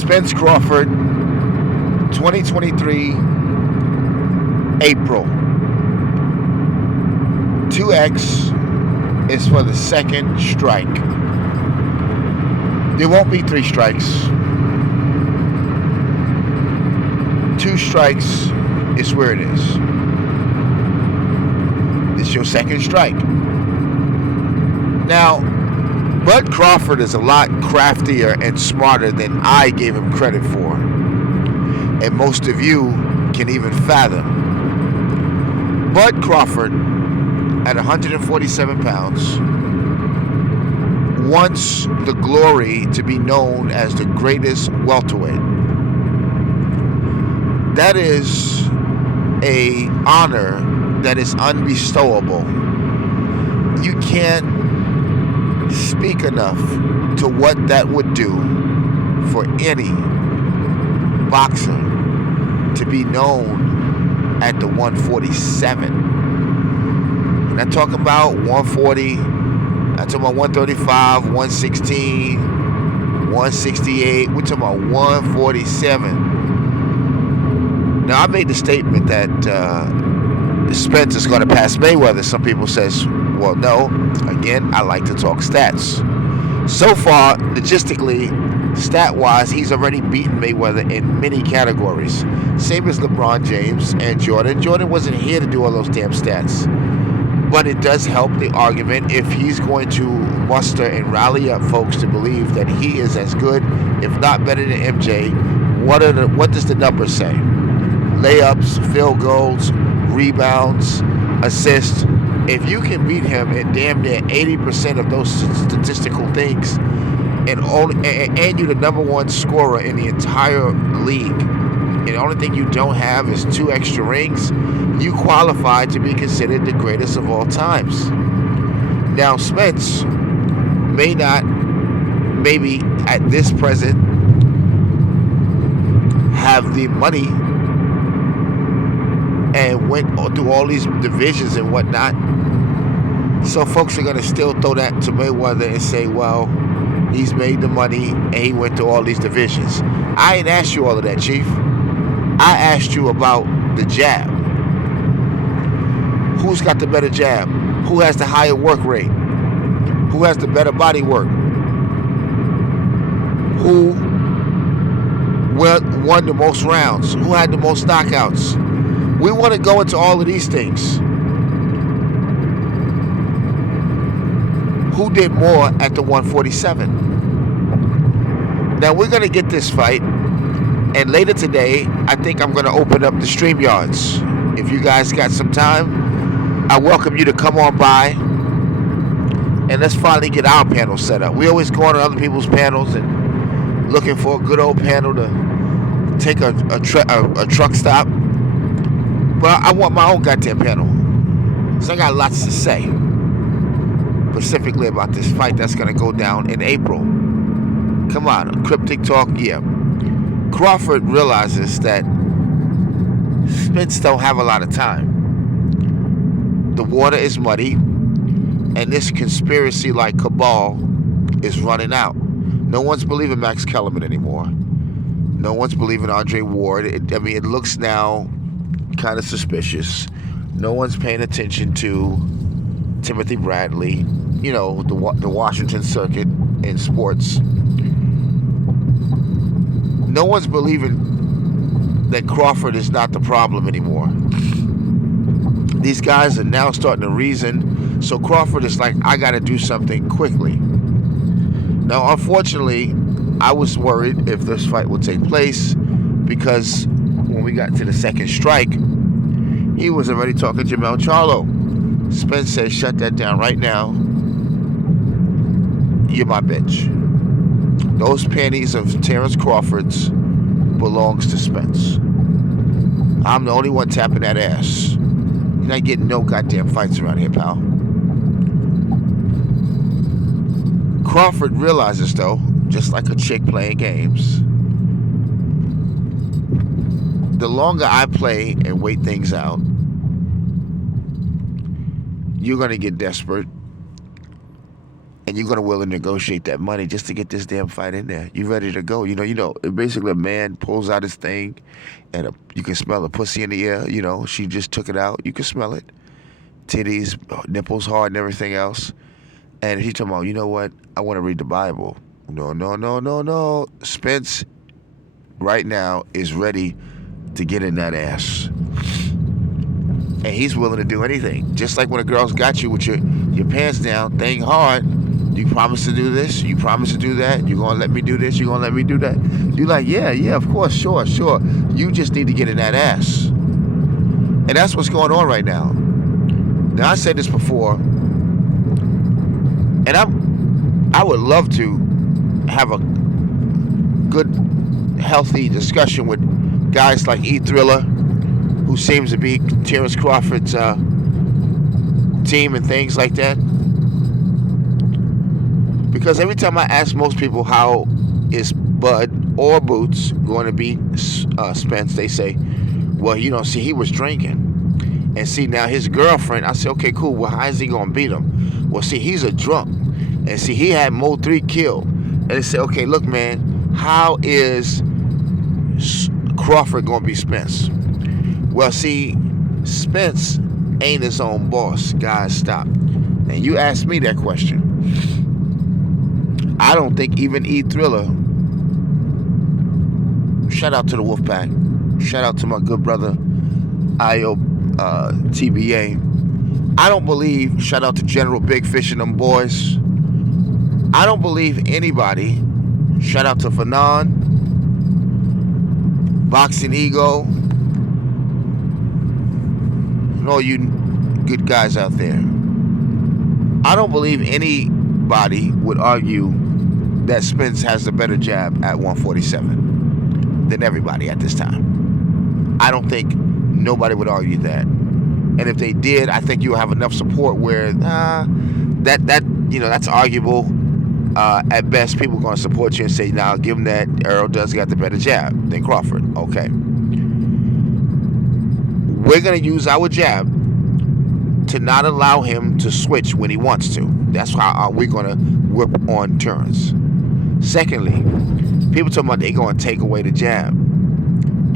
Spence Crawford, 2023, April. 2X is for the second strike. There won't be 3 strikes. 2 strikes is where it is. It's your second strike. Now, Bud Crawford is a lot craftier and smarter than I gave him credit for. And most of you can even fathom. Bud Crawford, at 147 pounds, wants the glory to be known as the greatest welterweight. That is an honor that is unbestowable. You can't speak enough to what that would do for any boxer to be known at the 147. I'm not talking about 140, I'm talking about 135, 116, 168. We're talking about 147. Now, I made the statement that Spence is going to pass Mayweather. Some people says, well, no. Again, I like to talk stats. So far, logistically, stat-wise, he's already beaten Mayweather in many categories. Same as LeBron James and Jordan. Jordan wasn't here to do all those damn stats. But it does help the argument if he's going to muster and rally up folks to believe that he is as good, if not better than MJ. What does the numbers say? Layups, field goals, rebounds, assists. If you can beat him in damn near 80% of those statistical things, and you're the number one scorer in the entire league, and the only thing you don't have is 2 extra rings, you qualify to be considered the greatest of all times. Now, Spence maybe at this present, have the money and went through all these divisions and whatnot. So folks are going to still throw that to Mayweather and say, well, he's made the money and he went through all these divisions. I ain't asked you all of that, Chief. I asked you about the jab. Who's got the better jab? Who has the higher work rate? Who has the better body work? Who won the most rounds? Who had the most knockouts? We want to go into all of these things. Who did more at the 147? Now, we're going to get this fight. And later today, I think I'm going to open up the StreamYards. If you guys got some time, I welcome you to come on by. And let's finally get our panel set up. We always go on to other people's panels and looking for a good old panel to take a truck stop. But I want my own goddamn panel. So I got lots to say. Specifically about this fight that's going to go down in April. Come on, cryptic talk, yeah. Crawford realizes that Spence don't have a lot of time. The water is muddy, and this conspiracy-like cabal is running out. No one's believing Max Kellerman anymore. No one's believing Andre Ward. It looks now kind of suspicious. No one's paying attention to Timothy Bradley, the Washington circuit in sports. No one's believing that Crawford is not the problem anymore. These guys are now starting to reason, so Crawford is like, I got to do something quickly. Now, unfortunately, I was worried if this fight would take place because when we got to the second strike, he was already talking to Jamel Charlo. Spence said, shut that down right now. You're my bitch. Those panties of Terence Crawford's belongs to Spence. I'm the only one tapping that ass. You're not getting no goddamn fights around here, pal. Crawford realizes, though, just like a chick playing games, the longer I play and wait things out, you're going to get desperate and you're gonna willing to negotiate that money just to get this damn fight in there. You ready to go? Basically a man pulls out his thing, and you can smell a pussy in the air. She just took it out. You can smell it, titties, nipples hard, and everything else. And he's talking about, you know what? I want to read the Bible. No, no, no, no, no. Spence right now is ready to get in that ass. And he's willing to do anything. Just like when a girl's got you with your pants down, thing hard, you promise to do this, you promise to do that, you're going to let me do this, you're going to let me do that. You're like, yeah, of course, sure. You just need to get in that ass. And that's what's going on right now. Now, I said this before, and I would love to have a good, healthy discussion with guys like E Thriller, who seems to be Terence Crawford's team and things like that. Because every time I ask most people how is Bud or Boots going to beat Spence, they say, well, see, he was drinking. And see, now his girlfriend, I say, okay, cool, well, how is he going to beat him? Well, see, he's a drunk. And see, he had Mo 3 killed. And they say, okay, look, man, how is Crawford going to beat Spence? Well, see, Spence ain't his own boss. Guys, stop. And you asked me that question. I don't think even E Thriller, shout out to the Wolfpack, shout out to my good brother IO TBA. I don't believe, shout out to General Big Fish and them boys. I don't believe anybody, shout out to Fanon, Boxing Ego, and all you good guys out there. I don't believe anybody would argue that Spence has the better jab at 147 than everybody at this time. I don't think nobody would argue that. And if they did, I think you'll have enough support where that's arguable. At best, people are going to support you and say, now give him that Errol does got the better jab than Crawford. Okay. We're going to use our jab to not allow him to switch when he wants to. That's how we're going to whip on turns. Secondly, people talking about they going to take away the jab.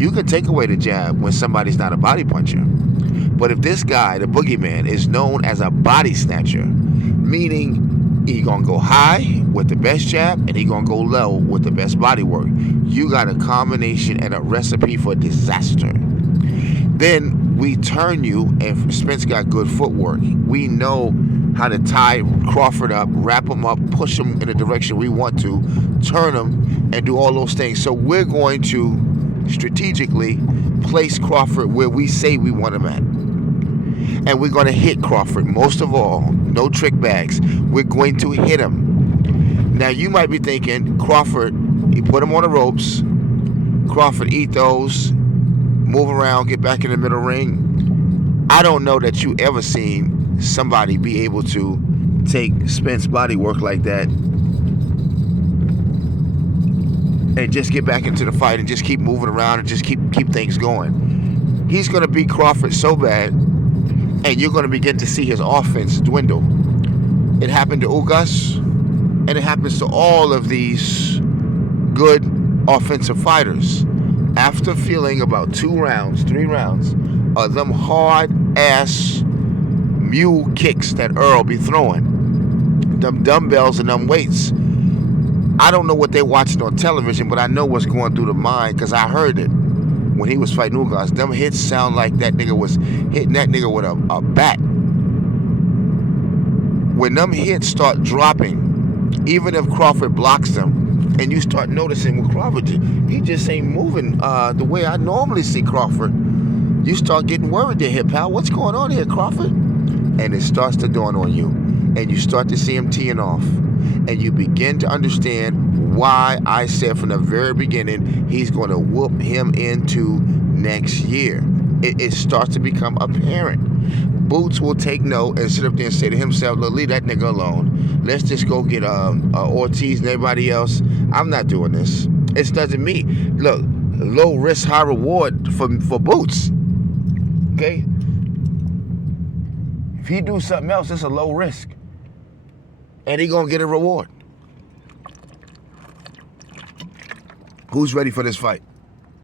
You can take away the jab when somebody's not a body puncher. But if this guy, the boogeyman, is known as a body snatcher, meaning he going to go high with the best jab and he going to go low with the best body work, you got a combination and a recipe for disaster. Then we turn you, and Spence got good footwork. We know how to tie Crawford up, wrap him up, push him in the direction we want to, turn him, and do all those things. So we're going to strategically place Crawford where we say we want him at. And we're going to hit Crawford. Most of all, no trick bags. We're going to hit him. Now, you might be thinking, Crawford, you put him on the ropes. Crawford, eat those. Move around, get back in the middle ring. I don't know that you ever seen somebody be able to take Spence body work like that and just get back into the fight and just keep moving around and just keep things going. He's going to beat Crawford so bad, and you're going to begin to see his offense dwindle. It happened to Ugas, and it happens to all of these good offensive fighters. After feeling about 3 rounds of them hard-ass mule kicks that Earl be throwing, them dumbbells and them weights, I don't know what they're watching on television, but I know what's going through the mind because I heard it when he was fighting Ugas. Them hits sound like that nigga was hitting that nigga with a bat. When them hits start dropping, even if Crawford blocks them, and you start noticing with Crawford, he just ain't moving the way I normally see Crawford. You start getting worried there, here, pal. What's going on here, Crawford? And it starts to dawn on you. And you start to see him teeing off. And you begin to understand why I said from the very beginning he's going to whoop him into next year. It starts to become apparent. Boots will take note and sit up there and say to himself, look, leave that nigga alone. Let's just go get Ortiz and everybody else. I'm not doing this. It doesn't mean, look, low risk, high reward for Boots. Okay? If he do something else, it's a low risk. And he gonna get a reward. Who's ready for this fight?